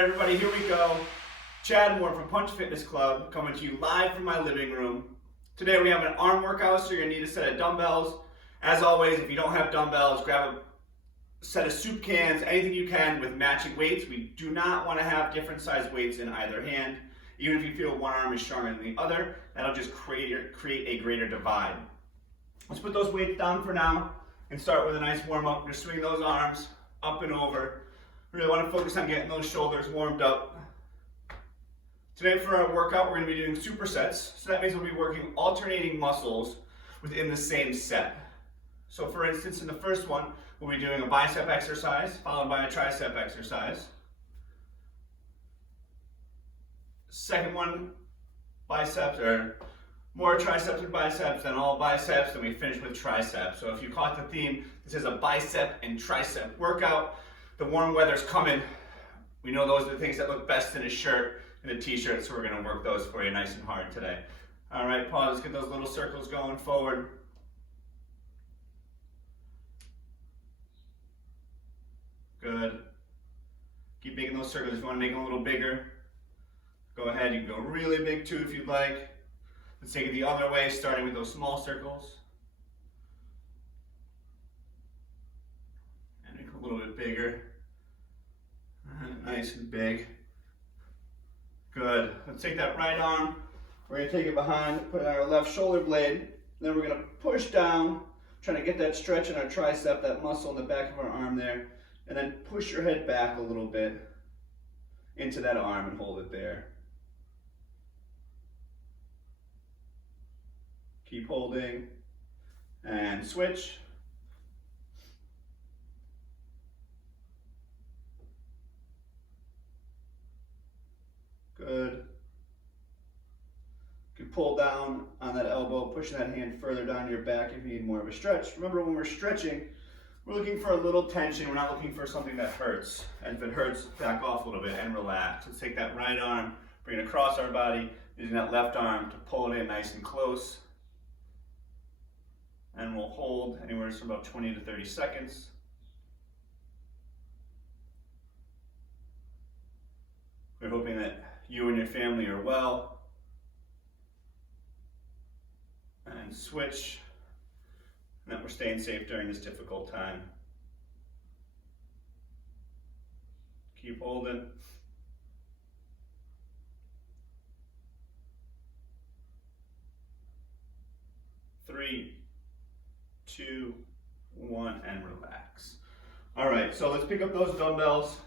right, everybody, here we go. Chad Moir from Punch Fitness Club coming to you live from my living room. Today we have an arm workout, so you're going to need a set of dumbbells. As always, if you don't have dumbbells, grab a set of soup cans, anything you can with matching weights. We do not want to have different size weights in either hand. Even if you feel one arm is stronger than the other, that'll just create a greater divide. Let's put those weights down for now and start with a nice warm up. Just swing those arms up and over. Really want to focus on getting those shoulders warmed up. Today for our workout, we're going to be doing supersets. So that means we'll be working alternating muscles within the same set. So for instance, in the first one, we'll be doing a bicep exercise followed by a tricep exercise. Second one, biceps, or more triceps and biceps, then all biceps, then we finish with triceps. So if you caught the theme, this is a bicep and tricep workout. The warm weather's coming. We know those are the things that look best in a shirt and a t-shirt, so we're gonna work those for you nice and hard today. All right, pause, let's get those little circles going forward. Good. Keep making those circles. If you wanna make them a little bigger, go ahead, you can go really big too if you'd like. Let's take it the other way, starting with those small circles. And make them a little bit bigger. Nice and big. Good. Let's take that right arm. We're going to take it behind, put it on our left shoulder blade. Then we're going to push down, trying to get that stretch in our tricep, that muscle in the back of our arm there. And then push your head back a little bit into that arm and hold it there. Keep holding. And switch. Good. You can pull down on that elbow, pushing that hand further down your back if you need more of a stretch. Remember, when we're stretching, we're looking for a little tension. We're not looking for something that hurts. And if it hurts, back off a little bit and relax. Let's take that right arm, bring it across our body, using that left arm to pull it in nice and close. And we'll hold anywhere from about 20 to 30 seconds. We're hoping that you and your family are well. And switch. And that we're staying safe during this difficult time. Keep holding. Three, 2, 1, and relax. All right, so let's pick up those dumbbells.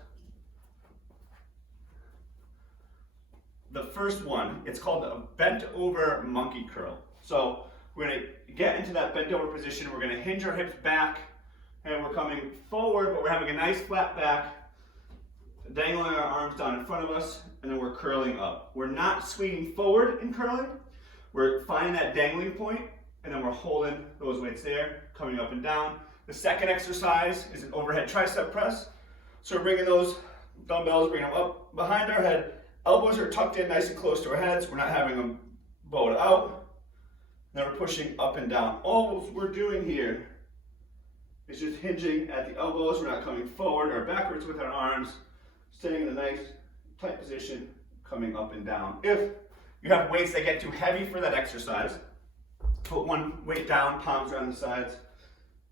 The first one, it's called a bent over monkey curl. So we're gonna get into that bent over position. We're gonna hinge our hips back, and we're coming forward, but we're having a nice flat back, dangling our arms down in front of us, and then we're curling up. We're not swinging forward in curling. We're finding that dangling point, and then we're holding those weights there, coming up and down. The second exercise is an overhead tricep press. So we're bringing those dumbbells, bringing them up behind our head. Elbows are tucked in nice and close to our heads. We're not having them bowed out. Then we're pushing up and down. All we're doing here is just hinging at the elbows. We're not coming forward or backwards with our arms. Staying in a nice tight position, coming up and down. If you have weights that get too heavy for that exercise, put one weight down, palms around the sides,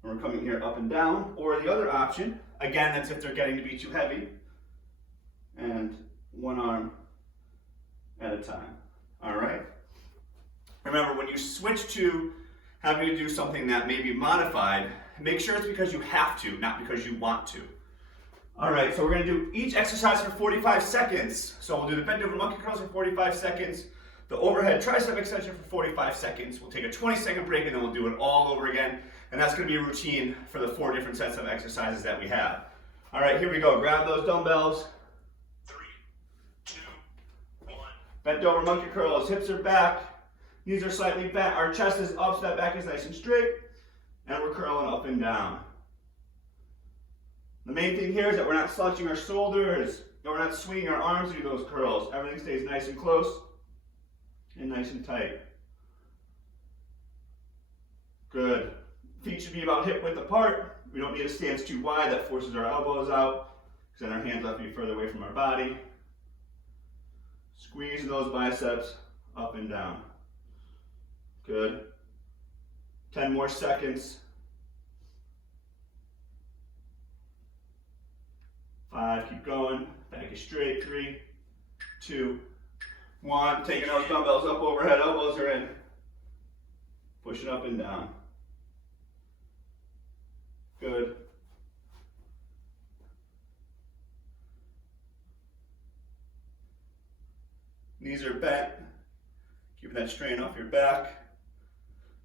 and we're coming here up and down. Or the other option, again, that's if they're getting to be too heavy, and one arm at a time. All right? Remember, when you switch to having to do something that may be modified, make sure it's because you have to, not because you want to. All right, so we're going to do each exercise for 45 seconds. So we'll do the bent over monkey curls for 45 seconds. The overhead tricep extension for 45 seconds. We'll take a 20-second break and then we'll do it all over again. And that's going to be a routine for the 4 different sets of exercises that we have. All right, here we go. Grab those dumbbells. 3, 2, 1. Bent over monkey curls. Hips are back. Knees are slightly back. Our chest is up so that back is nice and straight. And we're curling up and down. The main thing here is that we're not slouching our shoulders. We're not swinging our arms through those curls. Everything stays nice and close and nice and tight. Good. Feet should be about hip width apart. We don't need a stance too wide. That forces our elbows out, because then our hands have to be further away from our body. Squeeze those biceps up and down. Good. 10 more seconds. 5, keep going. Back is straight. 3, 2, 1. Taking those dumbbells up overhead, elbows are in. Push it up and down. Good. Knees are bent. Keeping that strain off your back.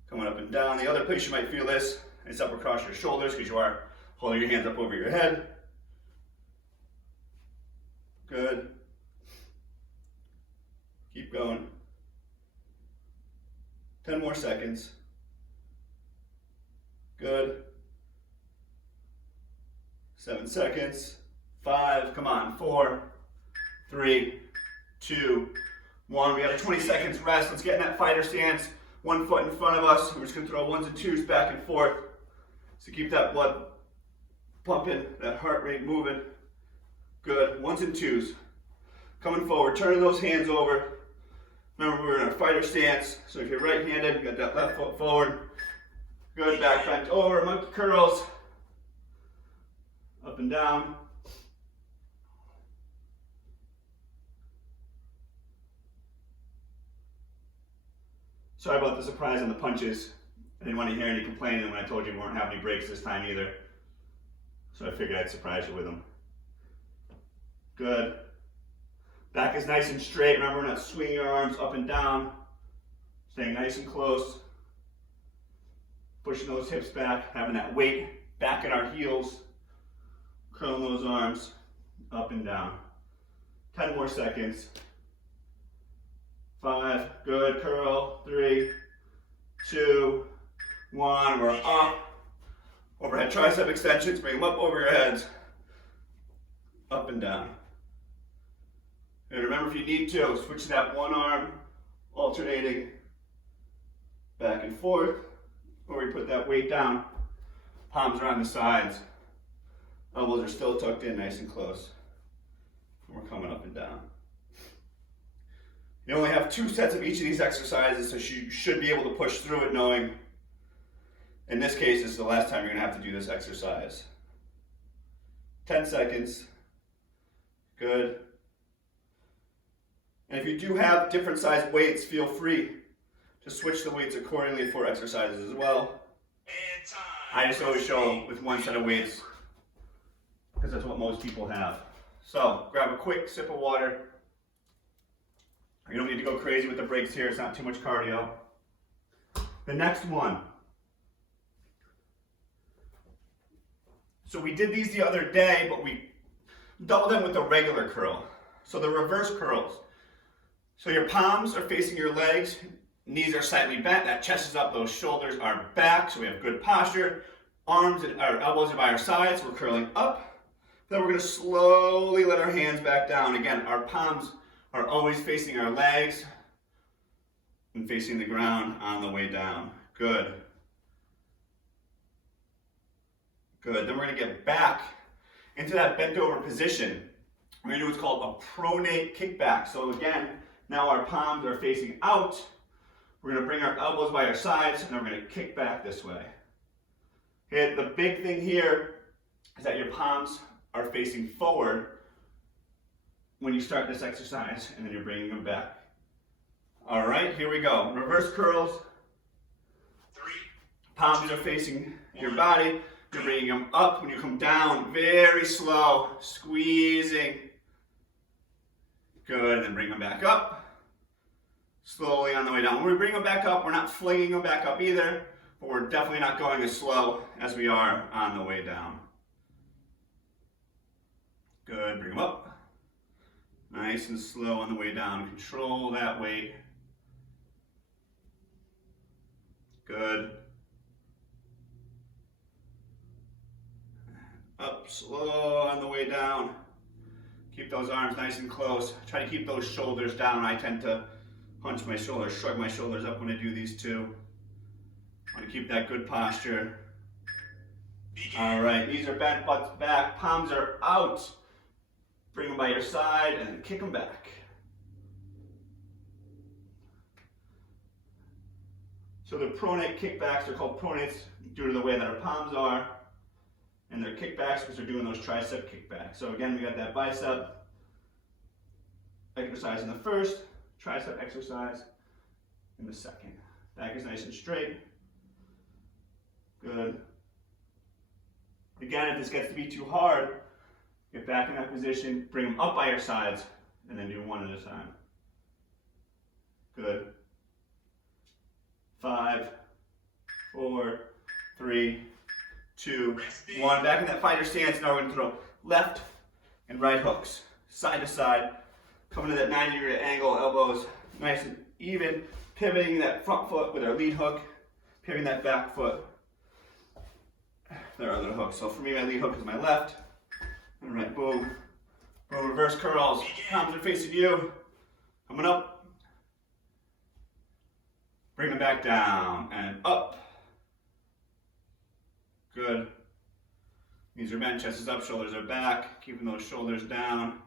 Coming up and down. The other place you might feel this is up across your shoulders because you are holding your hands up over your head. Good. Keep going. 10 more seconds. Good. 7 seconds. 5, come on. 4, 3, 2, 1. We got a 20 seconds rest. Let's get in that fighter stance. 1 foot in front of us. We're just going to throw 1s and 2s back and forth. So keep that blood pumping, that heart rate moving. Good. 1s and 2s. Coming forward, turning those hands over. Remember, we're in a fighter stance. So if you're right-handed, you got that left foot forward. Good. Back bent over. Monkey curls. Up and down. Sorry about the surprise on the punches. I didn't want to hear any complaining when I told you we weren't having any breaks this time either. So I figured I'd surprise you with them. Good. Back is nice and straight. Remember, we're not swinging your arms up and down. Staying nice and close. Pushing those hips back, having that weight back at our heels. Curling those arms up and down. 10 more seconds. 5, good, curl. 3, 2, 1, we're up. Overhead tricep extensions, bring them up over your heads. Up and down. And remember, if you need to, switch that one arm, alternating back and forth, or we put that weight down, palms are on the sides, elbows are still tucked in nice and close. And we're coming up and down. You only have 2 sets of each of these exercises, so you should be able to push through it knowing, in this case, this is the last time you're going to have to do this exercise. 10 seconds. Good. And if you do have different size weights, feel free to switch the weights accordingly for exercises as well. I just always show with 1 set of weights because that's what most people have. So grab a quick sip of water. You don't need to go crazy with the breaks here. It's not too much cardio. The next one. So we did these the other day, but we doubled them with the regular curl. So the reverse curls. So your palms are facing your legs, knees are slightly bent, that chest is up, those shoulders are back, so we have good posture. Arms and our elbows are by our sides, we're curling up. Then we're going to slowly let our hands back down. Again, our palms are always facing our legs and facing the ground on the way down. Good. Good. Then we're going to get back into that bent over position. We're going to do what's called a pronate kickback. So again, now our palms are facing out. We're going to bring our elbows by our sides and then we're going to kick back this way. Okay, the big thing here is that your palms are facing forward when you start this exercise and then you're bringing them back. All right, here we go. Reverse curls. 3. Palms are facing your body. You're bringing them up. When you come down, very slow, squeezing. Good, and then bring them back up. Slowly on the way down. When we bring them back up, we're not flinging them back up either, but we're definitely not going as slow as we are on the way down. Good, bring them up. Nice and slow on the way down. Control that weight. Good. Up slow on the way down. Keep those arms nice and close. Try to keep those shoulders down. I tend to hunch my shoulders, shrug my shoulders up when I do these too. I want to keep that good posture. All right, knees are bent, butts back, palms are out. Bring them by your side and kick them back. So the pronate kickbacks are called pronates due to the way that our palms are, and they're kickbacks because they're doing those tricep kickbacks. So again, we got that bicep exercise in the first, tricep exercise in the second. Back is nice and straight. Good. Again, if this gets to be too hard, get back in that position, bring them up by your sides, and then do one at a time. Good. 5, 4, 3, 2, 1. Back in that fighter stance. Now we're going to throw left and right hooks, side to side, coming to that 90-degree angle, elbows nice and even, pivoting that front foot with our lead hook, pivoting that back foot, their other hook. So for me, my lead hook is my left, and right, boom, boom, reverse curls, palms are facing you, coming up, bring them back down, and up. Good. Knees are bent, chest is up, shoulders are back, keeping those shoulders down.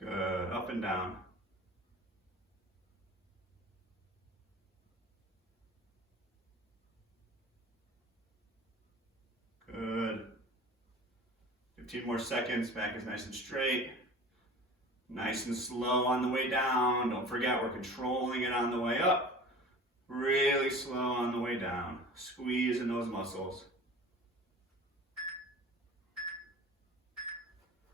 Good, up and down. Good. 15 more seconds, back is nice and straight. Nice and slow on the way down. Don't forget, we're controlling it on the way up. Really slow on the way down. Squeeze in those muscles.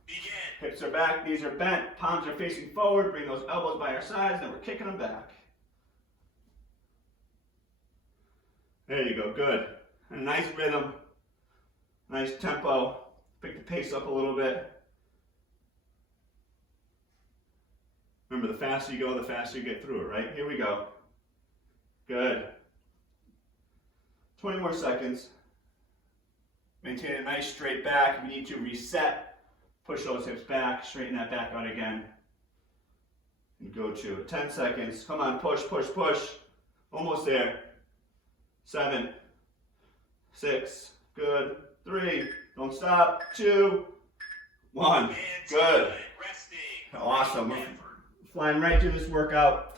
Begin. Hips are back, knees are bent, palms are facing forward. Bring those elbows by our sides, then we're kicking them back. There you go, good. A nice rhythm, nice tempo. Pick the pace up a little bit. Remember, the faster you go, the faster you get through it, right? Here we go. Good. 20 more seconds. Maintain a nice straight back. If you need to reset, push those hips back, straighten that back out again. And go to 10 seconds. Come on, push, push, push. Almost there. 7, 6, good. 3, don't stop. 2, 1, good. Awesome. We're flying right through this workout.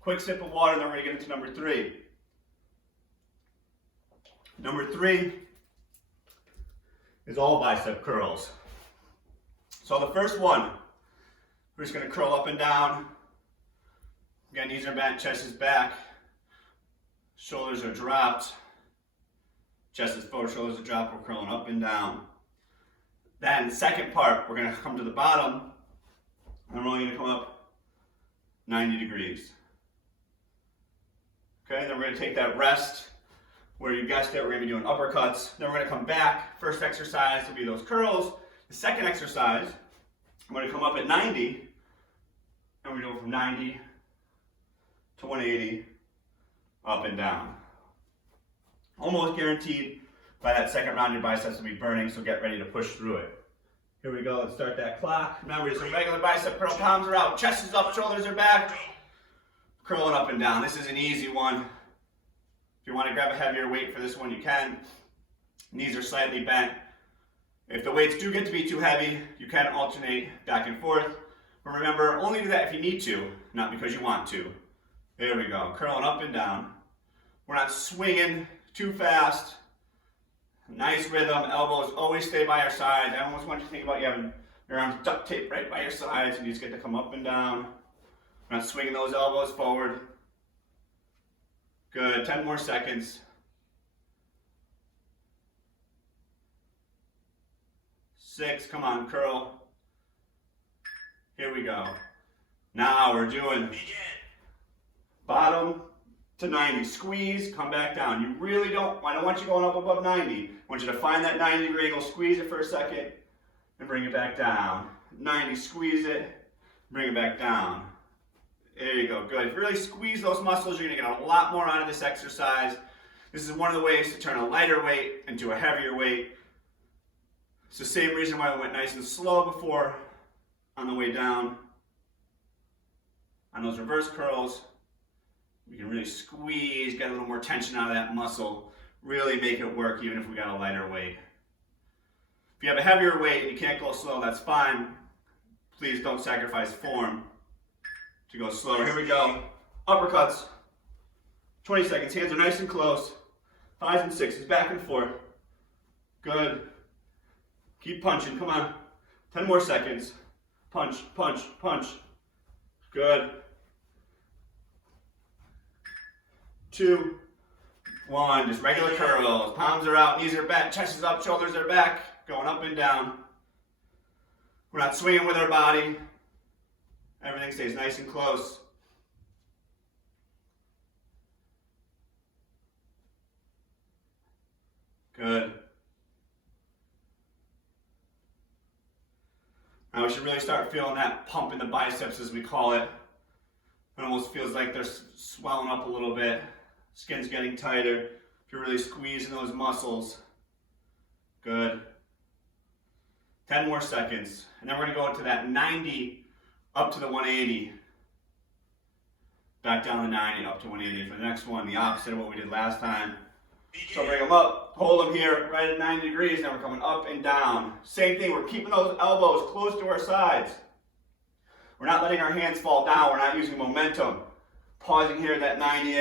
Quick sip of water, and then we're going to get into number 3. Number 3 is all bicep curls. So the first one, we're just going to curl up and down. Again, knees are bent, chest is back, shoulders are dropped, chest is forward, shoulders are dropped. We're curling up and down. Then the second part, we're going to come to the bottom, and we're only going to come up 90 degrees. Okay, then we're going to take that rest where you guessed it, we're going to be doing uppercuts. Then we're going to come back. First exercise will be those curls. The second exercise, I'm going to come up at 90, and we're going from 90 to 180, up and down. Almost guaranteed by that second round your biceps will be burning, so get ready to push through it. Here we go, let's start that clock. Remember, just a regular bicep curl, palms are out, chest is up, shoulders are back. Curling up and down. This is an easy one. If you want to grab a heavier weight for this one, you can. Knees are slightly bent. If the weights do get to be too heavy, you can alternate back and forth. But remember, only do that if you need to, not because you want to. There we go, curling up and down. We're not swinging too fast. Nice rhythm, elbows always stay by our sides. I almost want you to think about you having your arms duct taped right by your sides, and you just get to come up and down. We're not swinging those elbows forward. Good, 10 more seconds. 6, come on, curl. Here we go. Now we're doing bottom to 90. Squeeze, come back down. You really don't, I don't want you going up above 90. I want you to find that 90-degree angle, squeeze it for a second, and bring it back down. 90, squeeze it, bring it back down. There you go, good. If you really squeeze those muscles, you're gonna get a lot more out of this exercise. This is one of the ways to turn a lighter weight into a heavier weight. It's the same reason why we went nice and slow before on the way down. On those reverse curls, we can really squeeze, get a little more tension out of that muscle, really make it work even if we got a lighter weight. If you have a heavier weight and you can't go slow, that's fine. Please don't sacrifice form to go slower. Here we go. Uppercuts. 20 seconds. Hands are nice and close. 5s and 6s, back and forth. Good. Keep punching, come on. 10 more seconds. Punch, punch, punch. Good. 2, 1, just regular curls. Palms are out, knees are back, chest is up, shoulders are back. Going up and down. We're not swinging with our body. Everything stays nice and close. Good. Now we should really start feeling that pump in the biceps, as we call it. It almost feels like they're swelling up a little bit. Skin's getting tighter. If you're really squeezing those muscles. Good. 10 more seconds. And then we're going to go into that 90 up to the 180. Back down to 90 up to 180 for the next one. The opposite of what we did last time. So bring them up, hold them here right at 90 degrees. Now we're coming up and down. Same thing, we're keeping those elbows close to our sides. We're not letting our hands fall down. We're not using momentum. Pausing here at that 90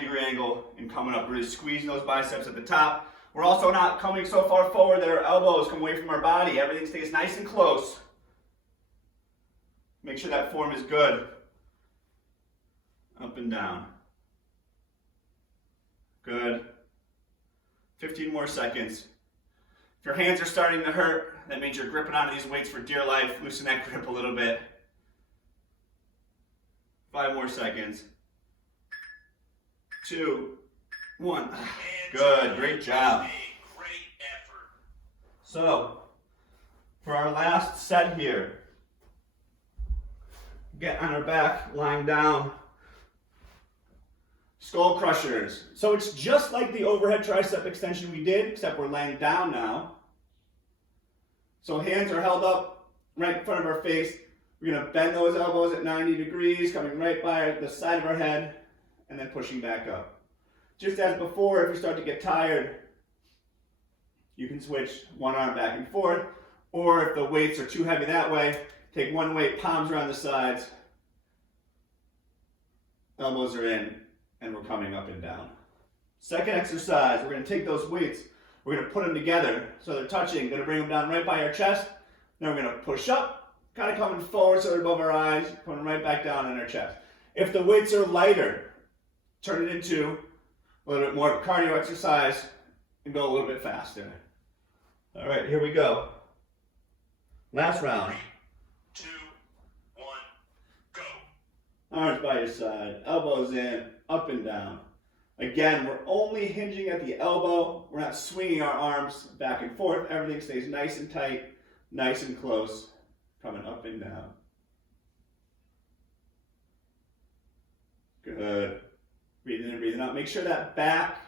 degree angle, and coming up, really squeezing those biceps at the top. We're also not coming so far forward that our elbows come away from our body. Everything stays nice and close. Make sure that form is good. Up and down. Good. 15 more seconds. If your hands are starting to hurt, that means you're gripping onto these weights for dear life. Loosen that grip a little bit. 5 more seconds. 2, 1. Good, great job. So, for our last set here, get on our back, lying down. Skull crushers. So it's just like the overhead tricep extension we did, except we're laying down now. So hands are held up right in front of our face. We're going to bend those elbows at 90 degrees, coming right by the side of our head, and then pushing back up. Just as before, if you start to get tired, you can switch one arm back and forth, or if the weights are too heavy that way, take one weight, palms around the sides, elbows are in, and we're coming up and down. Second exercise, we're going to take those weights, we're going to put them together so they're touching, going to bring them down right by our chest, then we're going to push up, kind of coming forward so they're above our eyes, coming right back down on our chest. If the weights are lighter, turn it into a little bit more of a cardio exercise and go a little bit faster. All right, here we go. Last round. 3, 2, 1, go. Arms by your side, elbows in, up and down. Again, we're only hinging at the elbow. We're not swinging our arms back and forth. Everything stays nice and tight, nice and close, coming up and down. Good. Breathing in and breathing out. Make sure that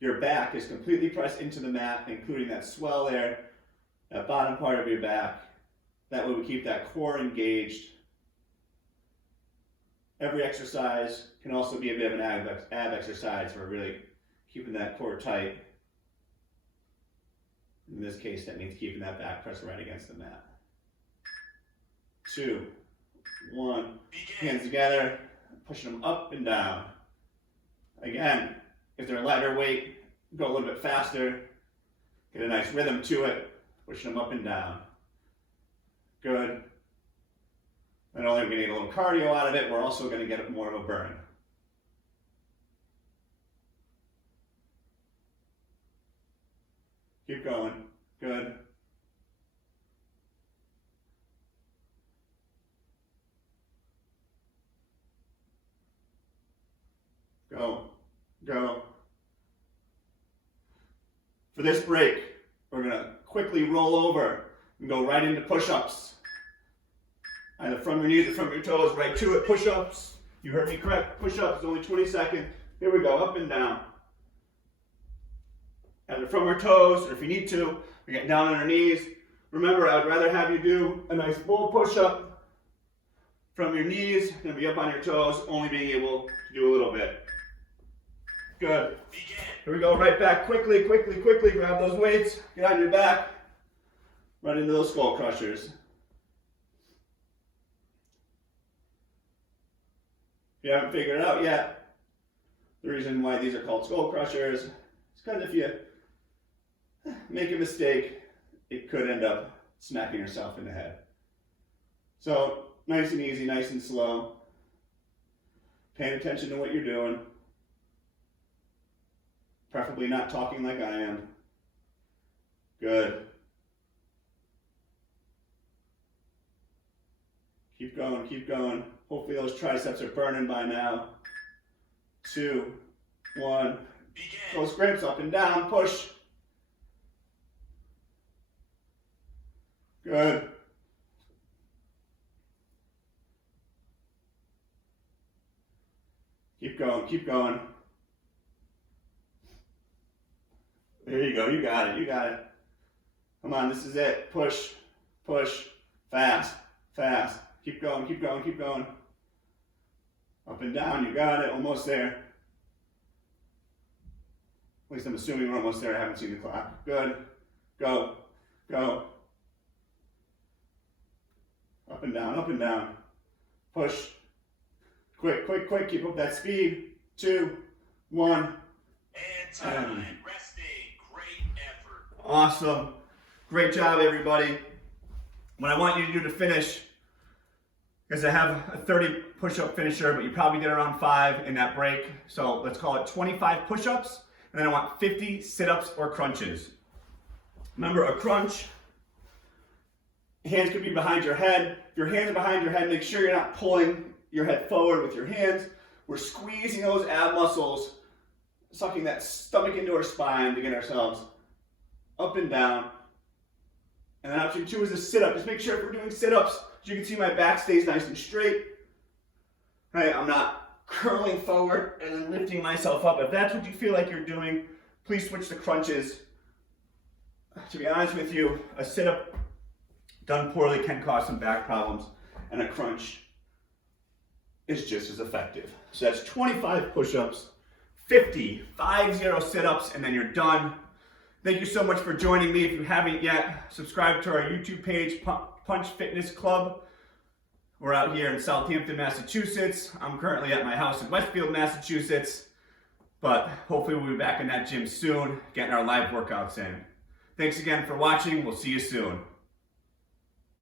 your back is completely pressed into the mat, including that swell there, that bottom part of your back. That way we keep that core engaged. Every exercise can also be a bit of an ab exercise for really keeping that core tight. In this case, that means keeping that back pressed right against the mat. 2, 1, hands together, pushing them up and down. Again, if they're a lighter weight, go a little bit faster, get a nice rhythm to it, pushing them up and down. Good. Not only are we going to get a little cardio out of it, we're also going to get more of a burn. Keep going. Good. Go. Go. For this break, we're going to quickly roll over and go right into push-ups. Either from your knees or from your toes, right to it, push-ups. You heard me correct, push-ups, only 20 seconds. Here we go, up and down. Either from our toes, or if you need to, we get down on our knees. Remember, I would rather have you do a nice full push-up from your knees than be up on your toes, only being able to do a little bit. Good. Here we go, right back, quickly, quickly, quickly, grab those weights, get on your back, run into those skull crushers. If you haven't figured it out yet, The reason why these are called skull crushers is because if you make a mistake, it could end up smacking yourself in the head. So nice and easy, nice and slow. Paying attention to what you're doing. Preferably not talking like I am. Good. Keep going, keep going. Hopefully those triceps are burning by now. 2, 1. Begin. Those grips up and down, push. Good. Keep going, keep going. There you go, you got it, you got it. Come on, this is it. Push, push, fast, fast. Keep going, keep going, keep going. Up and down, you got it, almost there. At least I'm assuming we're almost there, I haven't seen the clock. Good, go, go. Up and down, push. Quick, quick, quick, keep up that speed. 2, 1. And time. Resting. Great effort. Awesome. Great job, everybody. What I want you to do to finish, because I have a 30 push-up finisher, but you probably did around 5 in that break. So let's call it 25 push-ups, and then I want 50 sit-ups or crunches. Remember, a crunch, hands could be behind your head. If your hands are behind your head, make sure you're not pulling your head forward with your hands. We're squeezing those ab muscles, sucking that stomach into our spine to get ourselves up and down. And then option 2 is a sit-up. Just make sure if we're doing sit-ups, as you can see, my back stays nice and straight. Right? I'm not curling forward and then lifting myself up. If that's what you feel like you're doing, please switch to crunches. To be honest with you, a sit-up done poorly can cause some back problems, and a crunch is just as effective. So that's 25 push-ups, 50 sit-ups, and then you're done. Thank you so much for joining me. If you haven't yet, subscribe to our YouTube page, Punch Fitness Club. We're out here in Southampton, Massachusetts. I'm currently at my house in Westfield, Massachusetts, but hopefully we'll be back in that gym soon, getting our live workouts in. Thanks again for watching. We'll see you soon.